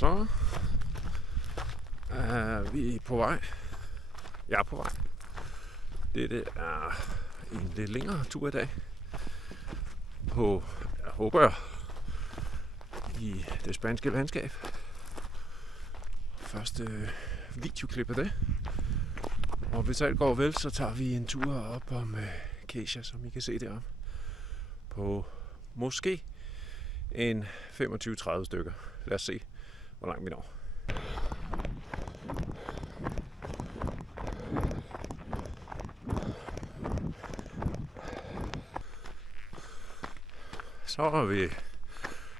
Så er vi på vej. Jeg er på vej. Dette er en lidt længere tur i dag. På, jeg håber, i det spanske landskab. Første videoklip af det. Og hvis alt går vel, så tager vi en tur op om Keyser, som I kan se deroppe. På måske en 25-30 stykker. Lad os se, hvor langt vi når. Så er vi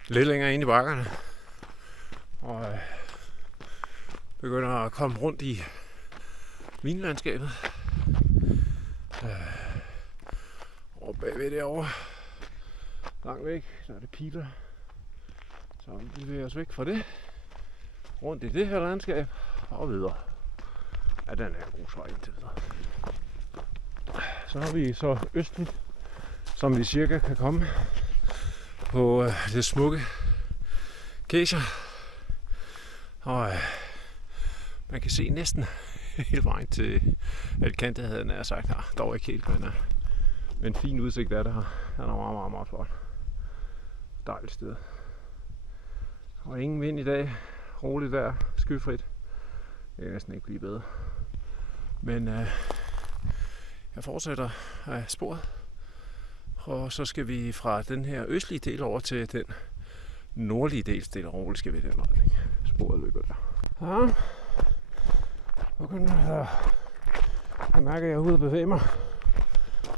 lidt længere ind i bakkerne og begynder at komme rundt i vinlandskabet. Og bagved derovre, langt væk, der er det piler. Så vi bevæger os væk fra det, rundt i det her landskab og videre. Ja, den er grusvej indtil videre. Så har vi så østligt, som vi cirka kan komme på det smukke Keyser. Og man kan se næsten hele vejen til Alicante, havde jeg nær sagt. Ja, dog ikke helt, men en fin udsigt er det her. Den er meget, meget, meget flot. Dejligt sted. Og ingen vind i dag. Roligt vejr. Skyfrit. Det kan næsten ikke blive bedre. Men jeg fortsætter af sporet. Og så skal vi fra den her østlige del over til den nordlige del. Stille og roligt skal vi i den retning. Sporet løber der. Ja. Jeg mærker, at jeg er ude at bevæge mig.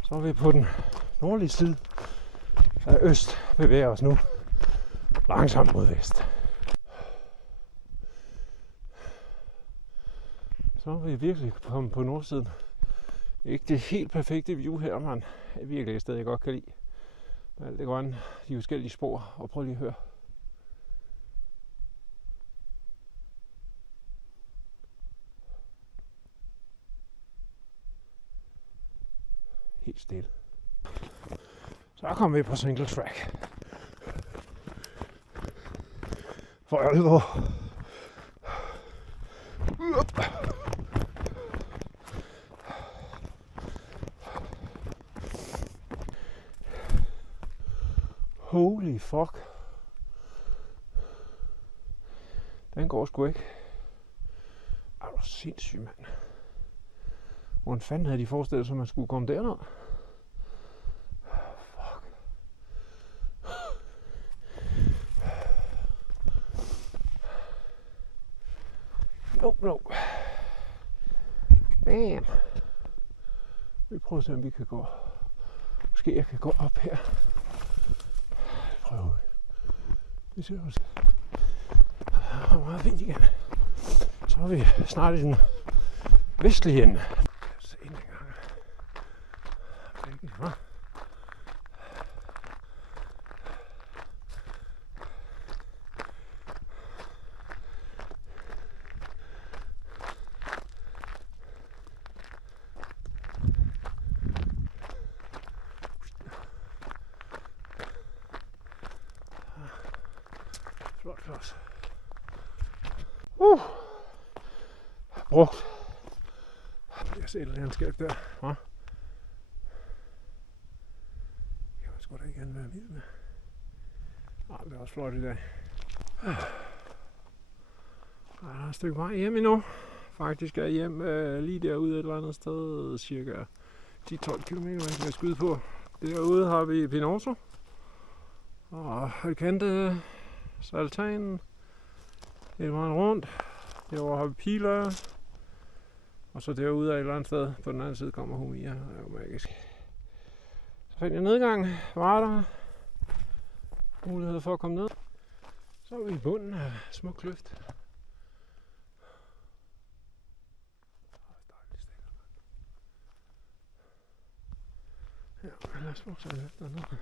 Så er vi på den nordlige side af øst. Bevæger os nu langsomt mod vest. Så er vi virkelig kommet på nordsiden. Ikke det helt perfekte view her, men er virkelig et sted, jeg godt kan lide. Med alt det grønne, de forskellige spor, og prøv lige at høre. Helt stille. Så kommer vi på single track. For alvor. Holy fuck. Den går sgu ikke. Er du sindssyg, mand. Hvordan fanden havde de forestillet sig, at man skulle komme derned? Fuck. No. Bam. Vi prøver at se, om vi kan gå. Måske jeg kan gå op her. Prøv. Vi ser os. Der er meget fint igen. Så er vi snart i den vestlige ende. Se en gang. Hvilken, hva'? Flot. Brugt. Jeg ser et landskab der, hva'? Det kan man sgu da igen være vild med. Det er også flot i dag. Der er et stykke vej hjem endnu. Faktisk er jeg hjem lige derude et eller andet sted, cirka 10-12 km, man kan skyde på. Derude har vi Pinoso og Alicante, Saltanen, hele vejen rundt. Derovre har vi Pilar, og så derude af et eller andet sted på den anden side kommer Humia. Det er jo magisk. Så fandt jeg nedgang, var der mulighed for at komme ned. Så er vi i bunden af smuk kløft. Ja, lad os fortsætte lidt dernede.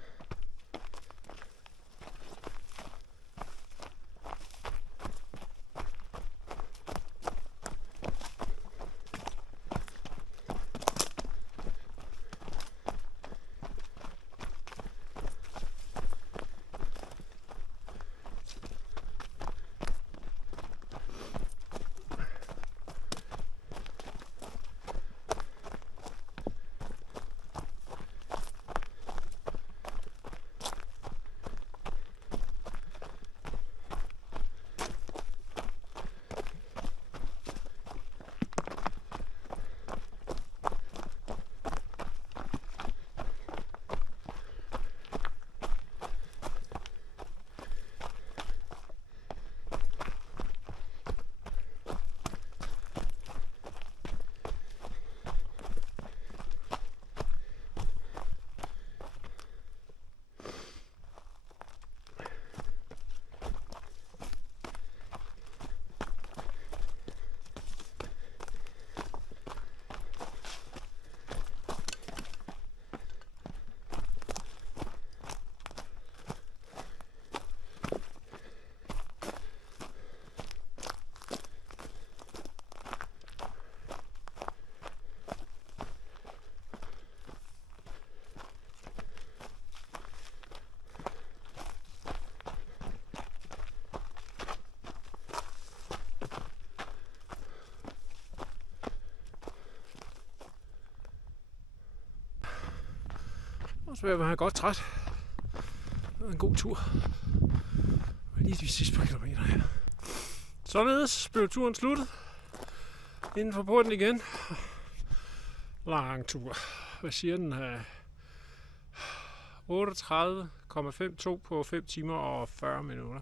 Og så vil jeg være godt træt. Det var en god tur. Lige de sidste par kilometer her. Således blev turen sluttet. Inden for porten igen. Lang tur. Hvad siger den? 38,52 på 5 timer og 40 minutter.